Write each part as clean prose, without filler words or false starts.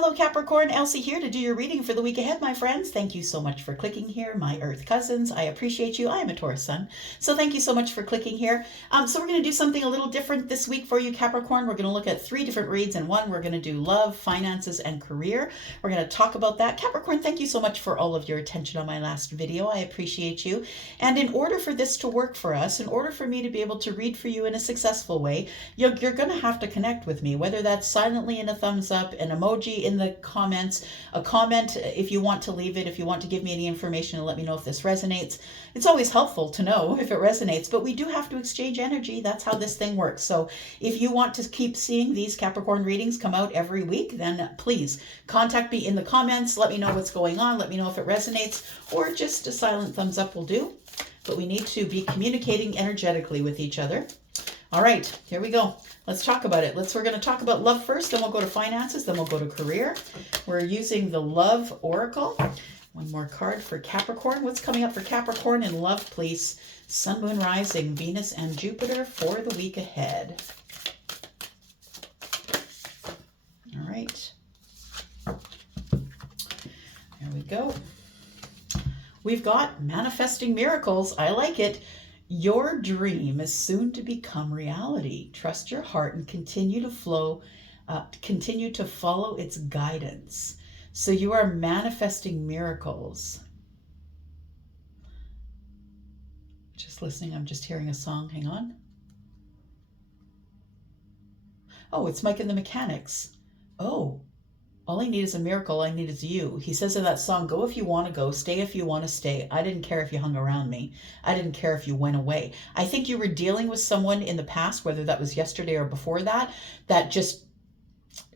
Hello Capricorn, Elsie here to do your reading for the week ahead, my friends. Thank you so much for clicking here, my Earth cousins. I appreciate you. I am a Taurus sun, so thank you so much for clicking here. So we're going to do something a little different this week for you, Capricorn. We're going to look at 3 different reads in one. We're going to do love, finances, and career. We're going to talk about that. Capricorn, thank you so much for all of your attention on my last video. I appreciate you. And in order for this to work for us, in order for me to be able to read for you in a successful way, you're going to have to connect with me, whether that's silently in a thumbs up, an emoji in the comments, a comment if you want to leave it, if you want to give me any information and let me know if this resonates. It's always helpful to know if it resonates, but we do have to exchange energy. That's how this thing works. So if you want to keep seeing these Capricorn readings come out every week, then please contact me in the comments. Let me know what's going on. Let me know if it resonates, or just a silent thumbs up will do. But we need to be communicating energetically with each other. All right, here we go. Let's talk about it. We're going to talk about love first, then we'll go to finances, then we'll go to career. We're using the Love Oracle. One more card for Capricorn. What's coming up for Capricorn in love, please? Sun, Moon, Rising, Venus, and Jupiter for the week ahead. All right. There we go. We've got manifesting miracles. I like it. Your dream is soon to become reality. Trust your heart and continue to follow its guidance. So you are manifesting miracles. Just listening, I'm just hearing a song. Hang on. Oh, it's Mike and the Mechanics. Oh, all I need is a miracle. All I need is you. He says in that song, go if you want to go, stay if you want to stay. I didn't care if you hung around me. I didn't care if you went away. I think you were dealing with someone in the past, whether that was yesterday or before that, that just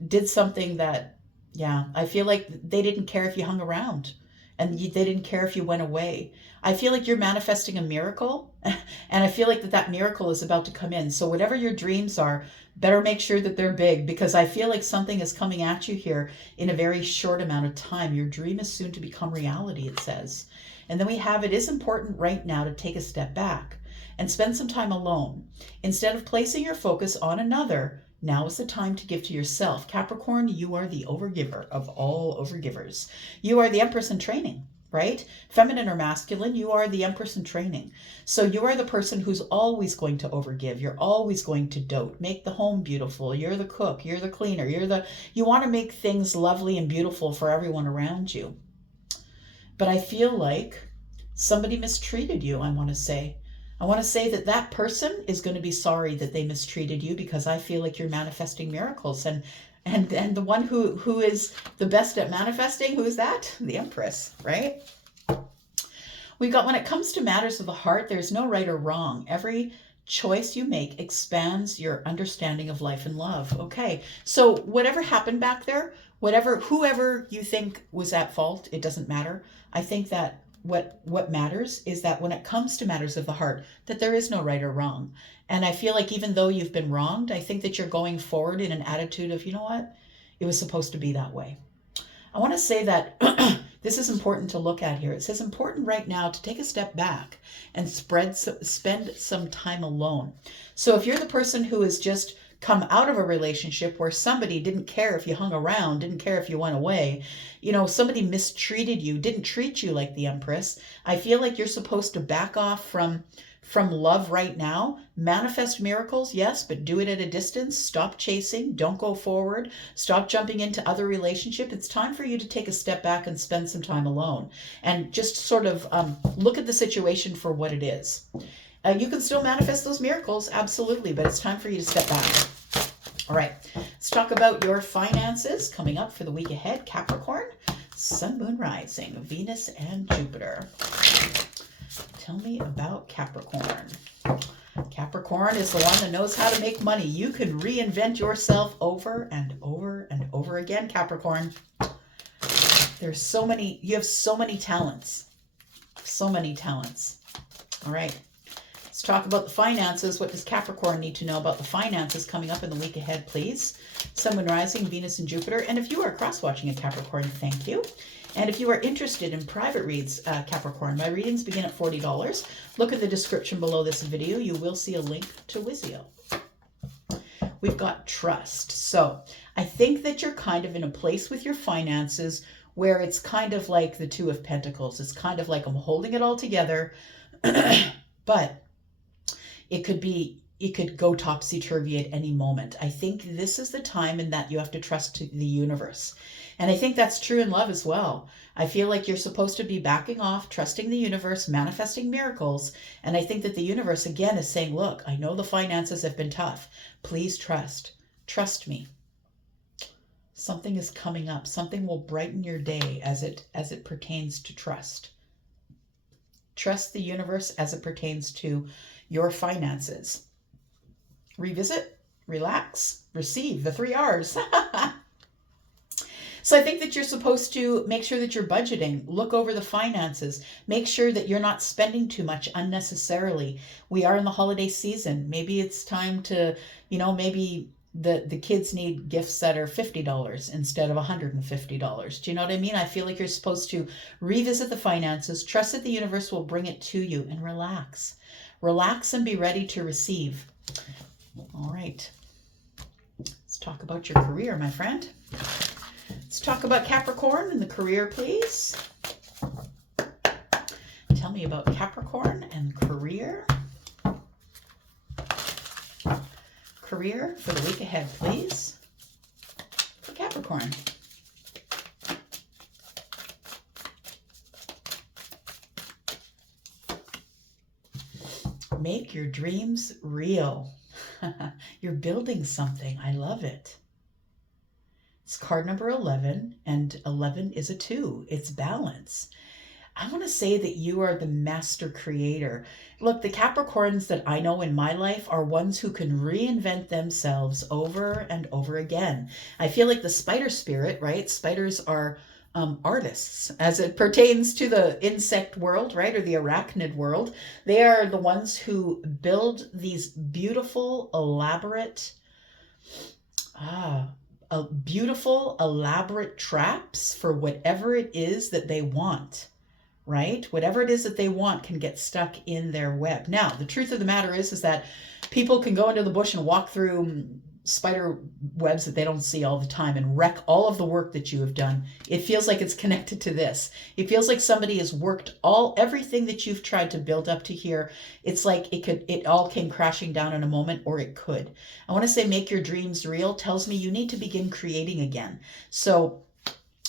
did something that, yeah, I feel like they didn't care if you hung around. And they didn't care if you went away. I feel like you're manifesting a miracle, and I feel like that miracle is about to come in. So whatever your dreams are, better make sure that they're big, because I feel like something is coming at you here in a very short amount of time. Your dream is soon to become reality, it says. And then we have, it is important right now to take a step back and spend some time alone. Instead of placing your focus on another, now is the time to give to yourself. Capricorn, you are the overgiver of all overgivers. You are the Empress in training, right? Feminine or masculine, you are the Empress in training. So you are the person who's always going to overgive. You're always going to dote, make the home beautiful. You're the cook, you're the cleaner, you want to make things lovely and beautiful for everyone around you. But I feel like somebody mistreated you, I want to say. I want to say that person is going to be sorry that they mistreated you, because I feel like you're manifesting miracles. And the one who is the best at manifesting, who is that? The Empress, right? We got, when it comes to matters of the heart, there's no right or wrong. Every choice you make expands your understanding of life and love. Okay, so whatever happened back there, whoever you think was at fault, it doesn't matter. I think that what matters is that when it comes to matters of the heart, that there is no right or wrong. And I feel like even though you've been wronged, I think that you're going forward in an attitude of, you know what, it was supposed to be that way. I want to say that this is important to look at here. It says important right now to take a step back and spend some time alone. So if you're the person who has just come out of a relationship where somebody didn't care if you hung around, didn't care if you went away, somebody mistreated you, didn't treat you like the Empress, I feel like you're supposed to back off from love right now. Manifest miracles, yes, but do it at a distance. Stop chasing. Don't go forward. Stop jumping into other relationships. It's time for you to take a step back and spend some time alone and just sort of look at the situation for what it is. You can still manifest those miracles, absolutely, but it's time for you to step back. All right, let's talk about your finances coming up for the week ahead. Capricorn, Sun, Moon, Rising, Venus, and Jupiter. Tell me about Capricorn. Capricorn is the one that knows how to make money. You can reinvent yourself over and over and over again, Capricorn. You have so many talents. So many talents. All right. Let's talk about the finances. What does Capricorn need to know about the finances coming up in the week ahead, please? Sun, Moon, Rising, Venus, and Jupiter. And if you are cross-watching a Capricorn, thank you. And if you are interested in private reads, Capricorn, my readings begin at $40. Look at the description below this video. You will see a link to Wizio. We've got trust. So I think that you're kind of in a place with your finances where it's kind of like the Two of Pentacles. It's kind of like I'm holding it all together, but it could go topsy-turvy at any moment. I think this is the time in that you have to trust the universe. And I think that's true in love as well. I feel like you're supposed to be backing off, trusting the universe, manifesting miracles. And I think that the universe, again, is saying, look, I know the finances have been tough. Please trust. Trust me. Something is coming up. Something will brighten your day as it pertains to trust. Trust the universe as it pertains to your finances. Revisit, relax, receive, the 3 R's. So I think that you're supposed to make sure that you're budgeting, look over the finances, make sure that you're not spending too much unnecessarily. We are in the holiday season. Maybe it's time to, maybe the kids need gifts that are $50 instead of $150. Do you know what I mean? I feel like you're supposed to revisit the finances, trust that the universe will bring it to you, and relax. Relax and be ready to receive. All right. Let's talk about your career, my friend. Let's talk about Capricorn and the career, please. Tell me about Capricorn and career. Career for the week ahead, please. For Capricorn. Make your dreams real. You're building something. I love it. It's card number 11, and 11 is a 2. It's balance. I want to say that you are the master creator. Look, the Capricorns that I know in my life are ones who can reinvent themselves over and over again. I feel like the spider spirit, right? Spiders are artists as it pertains to the insect world, right? Or the arachnid world. They are the ones who build these beautiful, elaborate, elaborate traps for whatever it is that they want, right? Whatever it is that they want can get stuck in their web. Now, the truth of the matter is that people can go into the bush and walk through spider webs that they don't see all the time and wreck all of the work that you have done. It feels like it's connected to this. It feels like somebody has worked everything that you've tried to build up to here. It's like it all came crashing down in a moment, or it could. I want to say make your dreams real tells me you need to begin creating again. So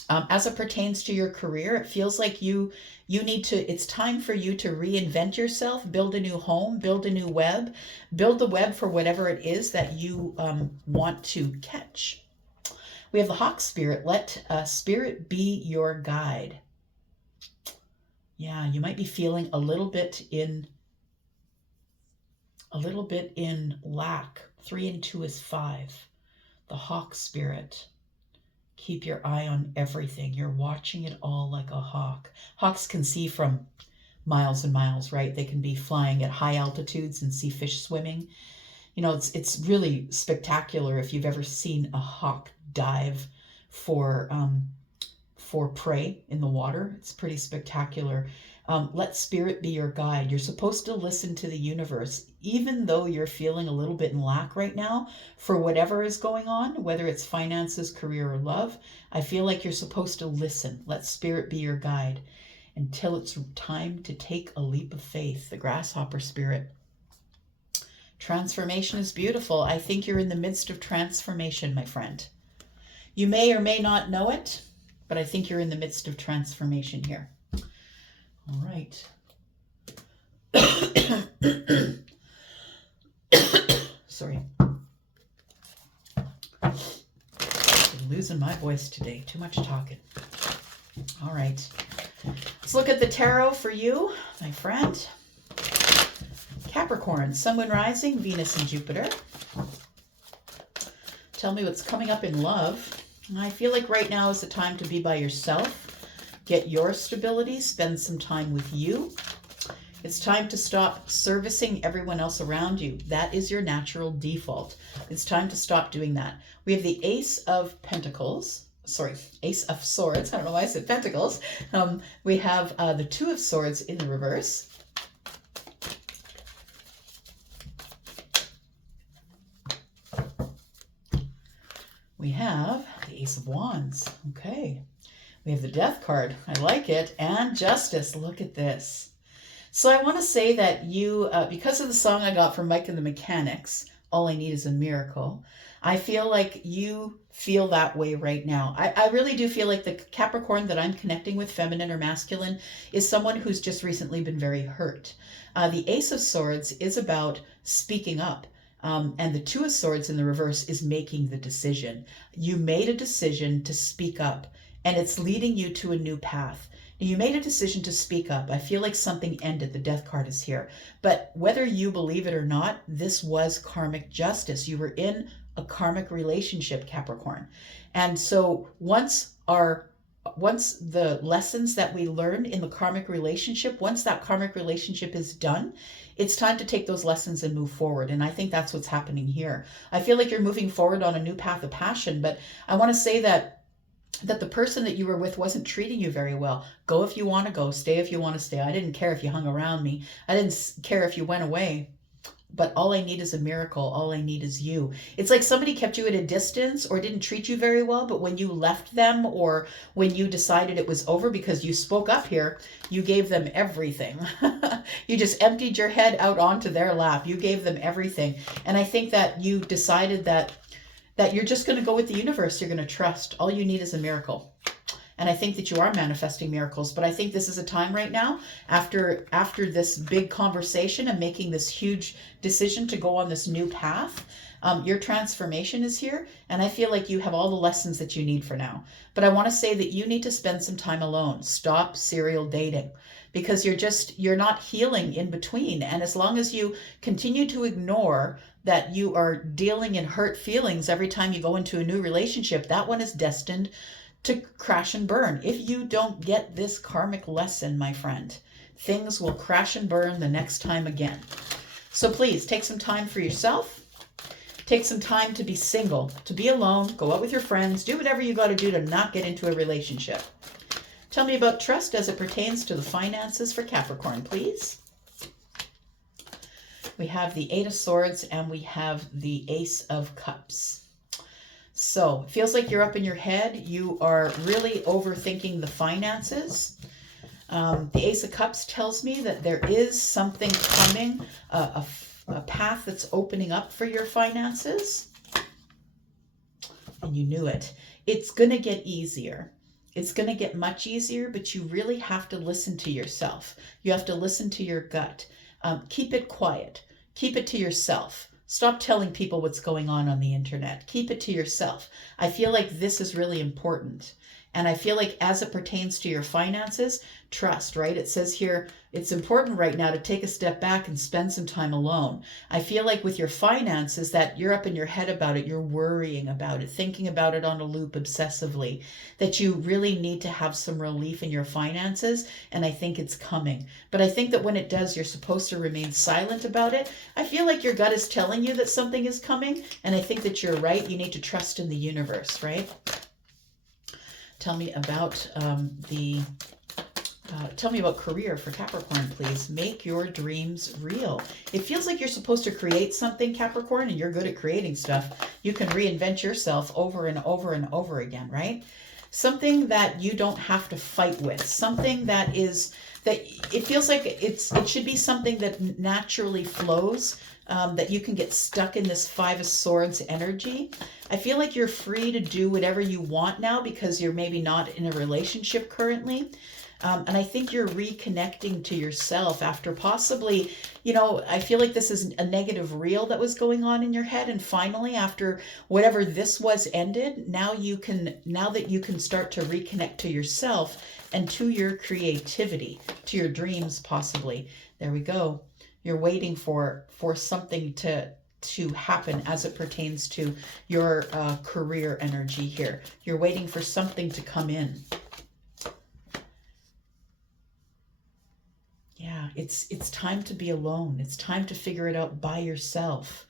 as it pertains to your career, it feels like it's time for you to reinvent yourself, build a new home, build a new web, build the web for whatever it is that you want to catch. We have the Hawk Spirit. Let Spirit be your guide. Yeah, you might be feeling a little bit in lack. 3 and 2 is 5. The Hawk Spirit. Keep your eye on everything. You're watching it all like a hawk. Hawks can see from miles and miles, right? They can be flying at high altitudes and see fish swimming. It's really spectacular if you've ever seen a hawk dive for prey in the water. It's pretty spectacular. Let Spirit be your guide. You're supposed to listen to the universe, even though you're feeling a little bit in lack right now for whatever is going on, whether it's finances, career, or love. I feel like you're supposed to listen. Let Spirit be your guide until it's time to take a leap of faith. The Grasshopper Spirit. Transformation is beautiful. I think you're in the midst of transformation, my friend. You may or may not know it, but I think you're in the midst of transformation here. All right. Sorry. I'm losing my voice today. Too much talking. All right. Let's look at the tarot for you, my friend. Capricorn, Sun, Moon, Rising, Venus, and Jupiter. Tell me what's coming up in love. I feel like right now is the time to be by yourself. Get your stability, spend some time with you. It's time to stop servicing everyone else around you. That is your natural default. It's time to stop doing that. We have the Ace of Pentacles. Sorry, Ace of Swords. I don't know why I said Pentacles. We have the Two of Swords in the reverse. We have the Ace of Wands. Okay. We have the Death card. I like it. And Justice. Look at this. So I want to say that you, because of the song I got from Mike and the Mechanics, All I Need is a Miracle, I feel like you feel that way right now. I really do feel like the Capricorn that I'm connecting with, feminine or masculine, is someone who's just recently been very hurt. The Ace of Swords is about speaking up. And the Two of Swords in the reverse is making the decision. You made a decision to speak up, and it's leading you to a new path. You made a decision to speak up. I feel like something ended. The Death card is here. But whether you believe it or not, this was karmic justice. You were in a karmic relationship, Capricorn. And so once the lessons that we learned in the karmic relationship, once that karmic relationship is done, it's time to take those lessons and move forward. And I think that's what's happening here. I feel like you're moving forward on a new path of passion, but I want to say that the person that you were with wasn't treating you very well. Go if you want to go, stay if you want to stay. I didn't care if you hung around me. I didn't care if you went away. But all I need is a miracle. All I need is you. It's like somebody kept you at a distance or didn't treat you very well, but when you left them or when you decided it was over because you spoke up here, you gave them everything. You just emptied your head out onto their lap. You gave them everything. And I think that you decided that you're just going to go with the universe. You're going to trust. All you need is a miracle. And I think that you are manifesting miracles. But I think this is a time right now, after this big conversation and making this huge decision to go on this new path, your transformation is here. And I feel like you have all the lessons that you need for now. But I want to say that you need to spend some time alone. Stop serial dating. Because you're not healing in between. And as long as you continue to ignore that you are dealing in hurt feelings every time you go into a new relationship, that one is destined to crash and burn. If you don't get this karmic lesson, my friend, things will crash and burn the next time again. So please take some time for yourself. Take some time to be single, to be alone, go out with your friends, do whatever you got to do to not get into a relationship. Tell me about trust as it pertains to the finances for Capricorn, please. We have the Eight of Swords and we have the Ace of Cups. So it feels like you're up in your head. You are really overthinking the finances. The Ace of Cups tells me that there is something coming, a path that's opening up for your finances. And you knew it. It's going to get easier. It's going to get much easier, but you really have to listen to yourself. You have to listen to your gut. Keep it quiet. Keep it to yourself. Stop telling people what's going on the internet. Keep it to yourself. I feel like this is really important. And I feel like as it pertains to your finances, trust, right? It says here, it's important right now to take a step back and spend some time alone. I feel like with your finances that you're up in your head about it, you're worrying about it, thinking about it on a loop obsessively, that you really need to have some relief in your finances. And I think it's coming. But I think that when it does, you're supposed to remain silent about it. I feel like your gut is telling you that something is coming. And I think that you're right. You need to trust in the universe, right? Tell me about tell me about career for Capricorn, please. Make your dreams real. It feels like you're supposed to create something, Capricorn, and you're good at creating stuff. You can reinvent yourself over and over and over again, right? Something that you don't have to fight with. Something that it feels like it should be something that naturally flows. That you can get stuck in this Five of Swords energy. I feel like you're free to do whatever you want now because you're maybe not in a relationship currently. And I think you're reconnecting to yourself after possibly, I feel like this is a negative reel that was going on in your head. And finally, after whatever this was ended, now that you can start to reconnect to yourself and to your creativity, to your dreams, possibly. There we go. You're waiting for something to happen as it pertains to your career energy here. You're waiting for something to come in. Yeah, it's time to be alone. It's time to figure it out by yourself.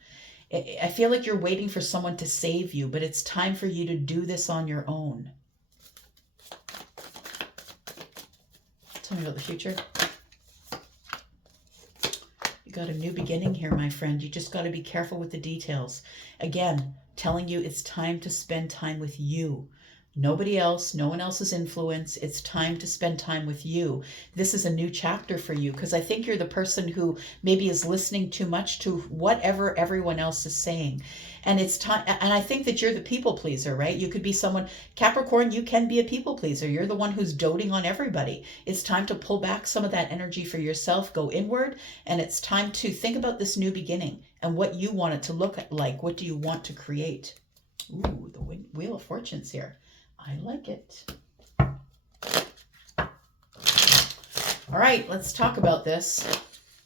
I feel like you're waiting for someone to save you, but it's time for you to do this on your own. Tell me about the future. You got a new beginning here, my friend. You just got to be careful with the details. Again, telling you it's time to spend time with you. Nobody else, no one else's influence. It's time to spend time with you. This is a new chapter for you because I think you're the person who maybe is listening too much to whatever everyone else is saying. And it's time, and I think that you're the people pleaser, right? You could be someone, Capricorn, you can be a people pleaser. You're the one who's doting on everybody. It's time to pull back some of that energy for yourself, go inward, and it's time to think about this new beginning and what you want it to look like. What do you want to create? Ooh, the Wheel of Fortune's here. I like it. All right, let's talk about this.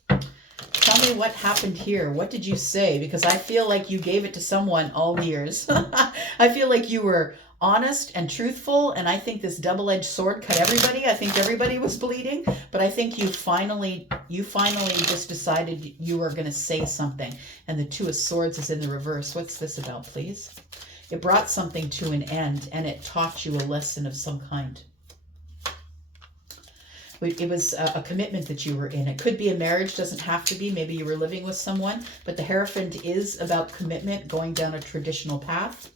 Tell me what happened here. What did you say? Because I feel like you gave it to someone all years. I feel like you were honest and truthful, and I think this double-edged sword cut everybody. I think everybody was bleeding, but I think you finally just decided you were going to say something. And the Two of Swords is in the reverse. What's this about, please? It brought something to an end, and it taught you a lesson of some kind. It was a commitment that you were in. It could be a marriage, doesn't have to be. Maybe you were living with someone, but the Hierophant is about commitment, going down a traditional path.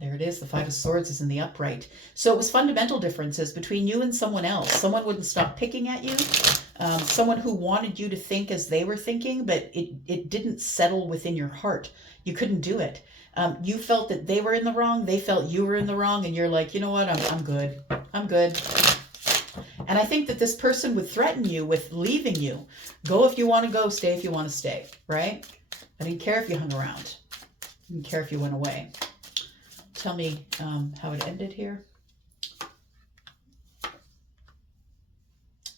There it is. The Five of Swords is in the upright. So it was fundamental differences between you and someone else. Someone wouldn't stop picking at you. Someone who wanted you to think as they were thinking, but it didn't settle within your heart. You couldn't do it. You felt that they were in the wrong. They felt you were in the wrong. And you're like, you know what? I'm good. I'm good. And I think that this person would threaten you with leaving you. Go if you want to go. Stay if you want to stay. Right? I didn't care if you hung around. I didn't care if you went away. Tell me how it ended here.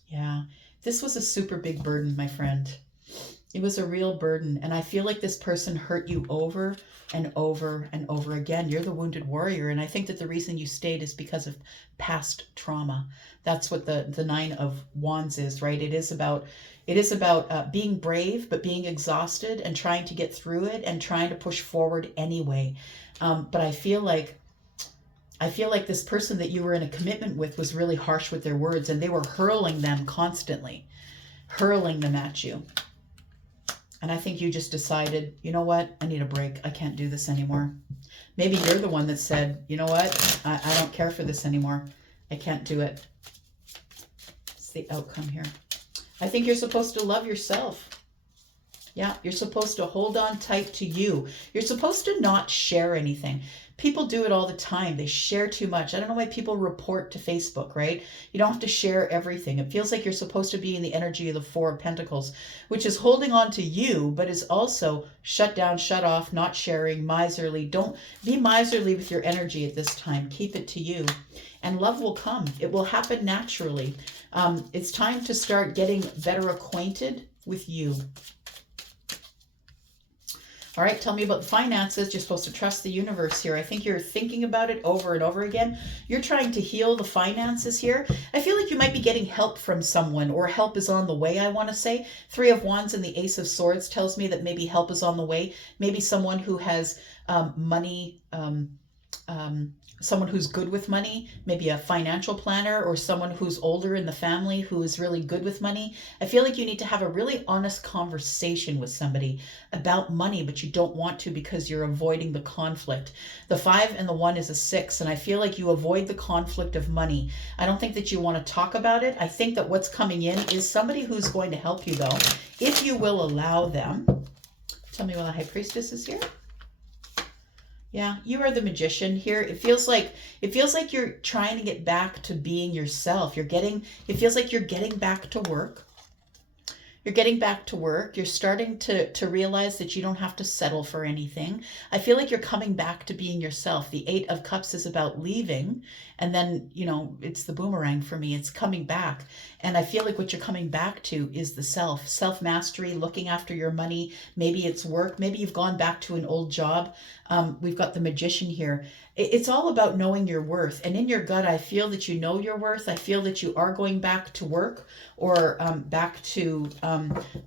Yeah. This was a super big burden, my friend. It was a real burden. And I feel like this person hurt you over and over and over again. You're the wounded warrior. And I think that the reason you stayed is because of past trauma. That's what the Nine of Wands is, right? It is about being brave, but being exhausted and trying to get through it and trying to push forward anyway. But I feel like this person that you were in a commitment with was really harsh with their words, and they were hurling them constantly, hurling them at you. And I think you just decided, you know what? I need a break. I can't do this anymore. Maybe you're the one that said, you know what? I don't care for this anymore. I can't do it. It's the outcome here. I think you're supposed to love yourself. Yeah, you're supposed to hold on tight to you. You're supposed to not share anything. People do it all the time. They share too much. I don't know why people report to Facebook, right? You don't have to share everything. It feels like you're supposed to be in the energy of the Four of Pentacles, which is holding on to you, but is also shut down, shut off, not sharing, miserly. Don't be miserly with your energy at this time. Keep it to you. And love will come. It will happen naturally. It's time to start getting better acquainted with you. All right, tell me about the finances. You're supposed to trust the universe here. I think you're thinking about it over and over again. You're trying to heal the finances here. I feel like you might be getting help from someone, or help is on the way, I want to say. Three of Wands and the Ace of Swords tells me that maybe help is on the way. Maybe someone who has money, someone who's good with money, maybe a financial planner, or someone who's older in the family who is really good with money. I feel like you need to have a really honest conversation with somebody about money, but you don't want to because you're avoiding the conflict. The 5 and the 1 is a 6, and I feel like you avoid the conflict of money. I don't think that you want to talk about it. I think that what's coming in is somebody who's going to help you, though, if you will allow them. Tell me why the High Priestess is here. Yeah, you are the Magician here. It feels like you're trying to get back to being yourself. It feels like you're getting back to work. You're getting back to work. You're starting to realize that you don't have to settle for anything. I feel like you're coming back to being yourself. The 8 of Cups is about leaving. And then, it's the boomerang for me. It's coming back. And I feel like what you're coming back to is the self-mastery, looking after your money. Maybe it's work. Maybe you've gone back to an old job. We've got the Magician here. It's all about knowing your worth. And in your gut, I feel that you know your worth. I feel that you are going back to work, or back to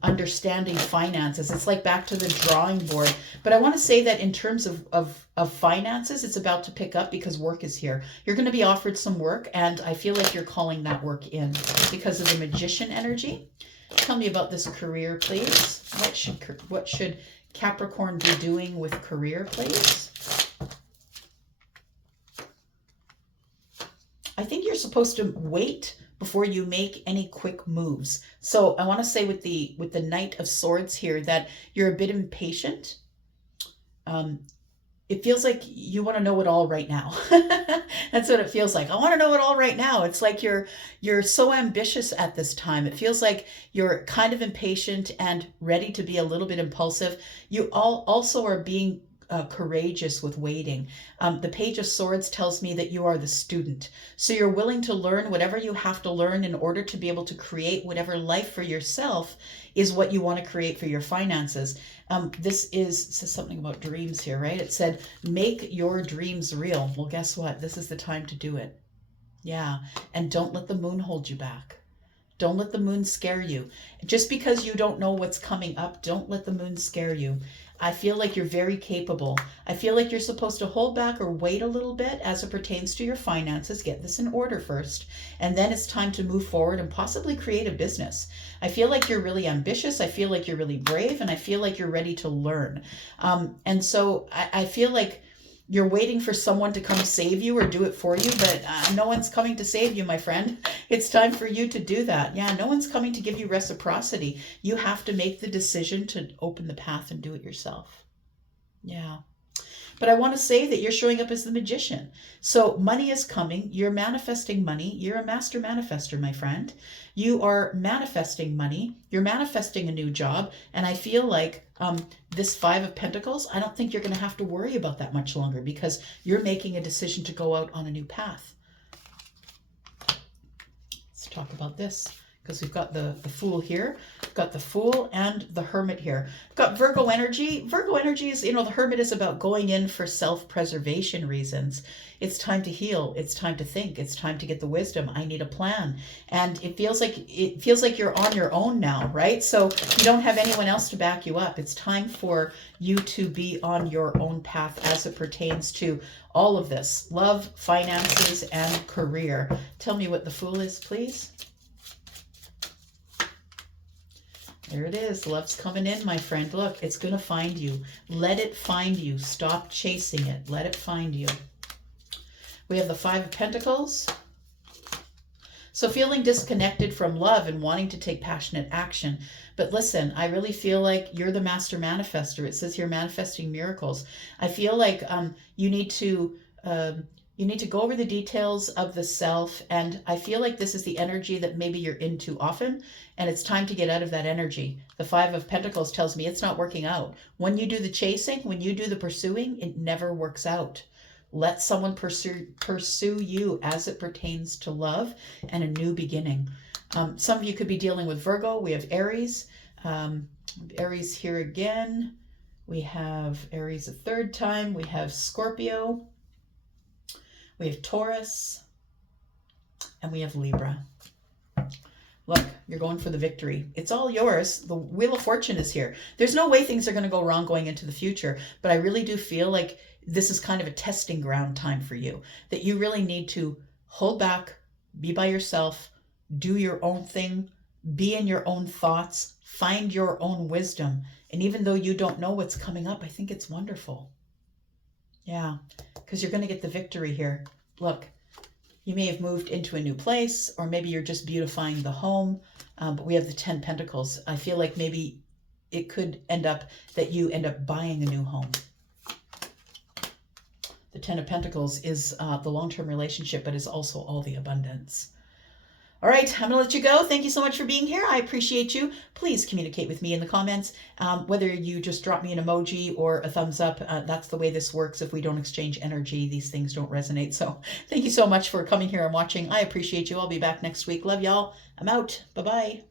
understanding finances. It's like back to the drawing board. But I want to say that in terms of finances, it's about to pick up because work is here. You're going to be offered some work, and I feel like you're calling that work in because of the Magician energy. Tell me about this career, please. What should Capricorn be doing with career, please? I think you're supposed to wait before you make any quick moves. So I want to say with the Knight of Swords here that you're a bit impatient. Um, it feels like you want to know it all right now. That's what it feels like. I want to know it all right now. It's like you're so ambitious at this time. It feels like you're kind of impatient and ready to be a little bit impulsive. You all also are being courageous with waiting. The Page of Swords tells me that you are the student. So you're willing to learn whatever you have to learn in order to be able to create whatever life for yourself is what you want to create for your finances. This says something about dreams here, right? It said, make your dreams real. Well, guess what? This is the time to do it. Yeah. And don't let the moon hold you back. Don't let the moon scare you. Just because you don't know what's coming up, don't let the moon scare you. I feel like you're very capable. I feel like you're supposed to hold back or wait a little bit as it pertains to your finances. Get this in order first. And then it's time to move forward and possibly create a business. I feel like you're really ambitious. I feel like you're really brave. And I feel like you're ready to learn. And so I feel like you're waiting for someone to come save you or do it for you, but no one's coming to save you, my friend. It's time for you to do that. Yeah, no one's coming to give you reciprocity. You have to make the decision to open the path and do it yourself. Yeah. But I want to say that you're showing up as the magician. So money is coming. You're manifesting money. You're a master manifester, my friend. You are manifesting money. You're manifesting a new job. And I feel like this Five of Pentacles, I don't think you're going to have to worry about that much longer because you're making a decision to go out on a new path. Let's talk about this. Because we've got the Fool here, we've got the Fool and the Hermit here. We've got Virgo energy. Virgo energy is, the Hermit is about going in for self-preservation reasons. It's time to heal. It's time to think. It's time to get the wisdom. I need a plan. And it feels like you're on your own now, right? So you don't have anyone else to back you up. It's time for you to be on your own path as it pertains to all of this: love, finances, and career. Tell me what the Fool is, please. There it is. Love's coming in, my friend. Look, it's going to find you. Let it find you. Stop chasing it. Let it find you. We have the Five of Pentacles. So feeling disconnected from love and wanting to take passionate action. But listen, I really feel like you're the master manifester. It says here manifesting miracles. I feel like you need to go over the details of the self, and I feel like this is the energy that maybe you're in too often, and it's time to get out of that energy. The Five of Pentacles tells me it's not working out. When you do the chasing, when you do the pursuing, it never works out. Let someone pursue you as it pertains to love and a new beginning. Some of you could be dealing with Virgo. We have Aries. Aries here again. We have Aries a third time. We have Scorpio. We have Taurus, and we have Libra. Look, you're going for the victory. It's all yours. The Wheel of Fortune is here. There's no way things are going to go wrong going into the future, but I really do feel like this is kind of a testing ground time for you, that you really need to hold back, be by yourself, do your own thing, be in your own thoughts, find your own wisdom. And even though you don't know what's coming up, I think it's wonderful. Yeah, because you're going to get the victory here. Look, you may have moved into a new place, or maybe you're just beautifying the home, but we have the 10 Pentacles. I feel like maybe it could end up that you end up buying a new home. The 10 of Pentacles is the long-term relationship, but is also all the abundance. All right, I'm going to let you go. Thank you so much for being here. I appreciate you. Please communicate with me in the comments. Whether you just drop me an emoji or a thumbs up, that's the way this works. If we don't exchange energy, these things don't resonate. So thank you so much for coming here and watching. I appreciate you. I'll be back next week. Love y'all. I'm out. Bye-bye.